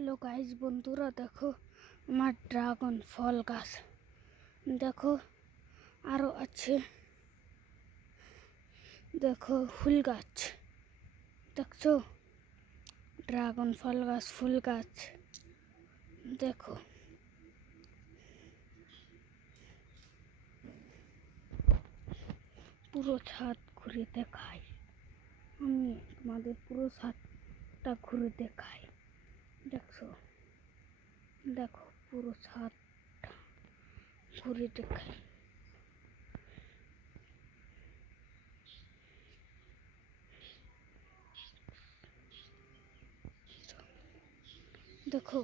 Hello guys বন্ধুরা, দেখো আমার ড্রাগন ফল গাছ। দেখো আরও আছে, দেখো ফুল গাছ। দেখছো ড্রাগন ফল গাছ, ফুল গাছ। দেখো পুরো ছাদ ঘুরে দেখাই, আমি তোমাদের পুরো ছাদটা ঘুরে দেখাই। দেখছো, দেখো পুরো ছাদটা ঘুরে দেখাই। দেখো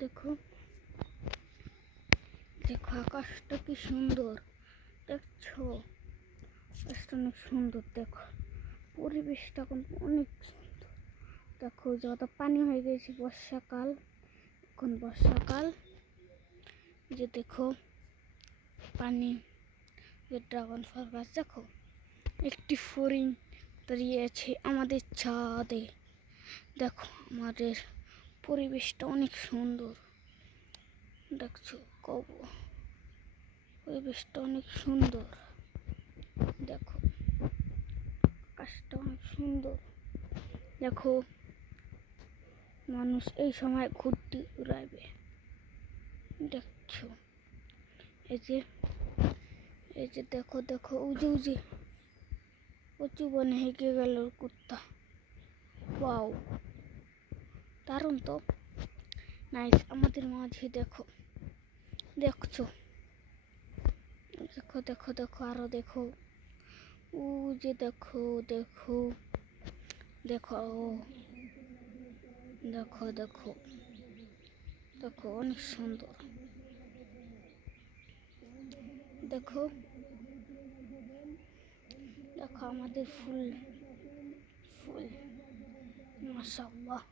দেখো দেখো আকাশটা কি সুন্দর, দেখছো আকাশটা অনেক সুন্দর। দেখো পরিবেশটা এখন অনেক সুন্দর। দেখো যত পানি হয়ে গেছে, বর্ষাকাল, এখন বর্ষাকাল। যে দেখো পানি, যে ড্রাগন ফল গাছ। দেখো একটি ফড়িং দাঁড়িয়ে আছে আমাদের ছাদে। দেখো আমাদের পরিবেশটা অনেক সুন্দর। দেখছো পরিবেশটা অনেক সুন্দর। দেখো আকাশটা অনেক সুন্দর। দেখো মানুষ এই সময় ঘুরতে উড়াইবে। দেখছো এই যে দেখো দেখো উজে উজে উঁচু বনে হেঁকে গেল কুত্তা। ওয়াও, দারুণ তো, নাইস। আমাদের মাঝে দেখো, দেখছো দেখো দেখো দেখো আরো দেখো, ও যে দেখো দেখো দেখো দেখো দেখো দেখো অনেক সুন্দর। দেখো দেখো আমাদের ফুল ফুল, মাশাআল্লাহ।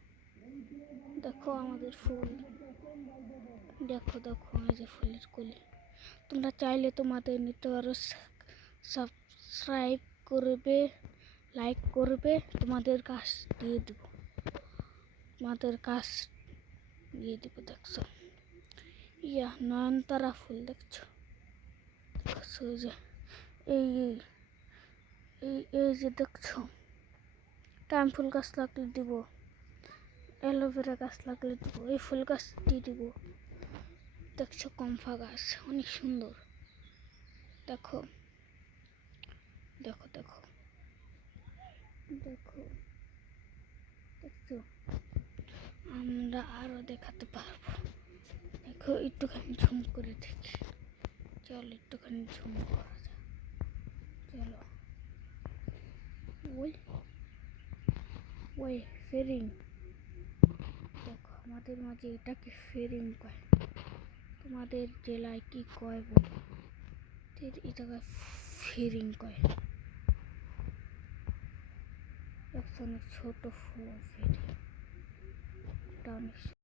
দেখো আমাদের ফুল, দেখো দেখো এই যে ফুলের কলি। তোমরা চাইলে তোমাদের নিতে পারো, সাবস্ক্রাইব করবে, লাইক করবে, তোমাদের কাজ দিয়ে দেব, তোমাদের কাজ দিয়ে দেবো। দেখছো নয়নতারা ফুল, দেখছো দেখছো যে এই এই এই যে দেখছো টাইম ফুল গাছ লাগলে দিব, অ্যালোভেরা গাছ লাগলে দিব, এই ফুল গাছ দিয়ে দিব। দেখছো কম্ফা গাছ অনেক সুন্দর। দেখো দেখো দেখো দেখো দেখছো আমরা আরো দেখাতে পারবো। দেখো একটুখানি ঝুম করে দেখি, চলো একটুখানি ঝুম করা যায়, চলো। ওই ওই ফেরিং, দেখো আমাদের মাঝে এটাকে ফেরিং কয়, তোমাদের জেলায় কি কয় বলো? এই জায়গায় ফেরিং কয়। একশো ছোট ফেরি, এটা অনেক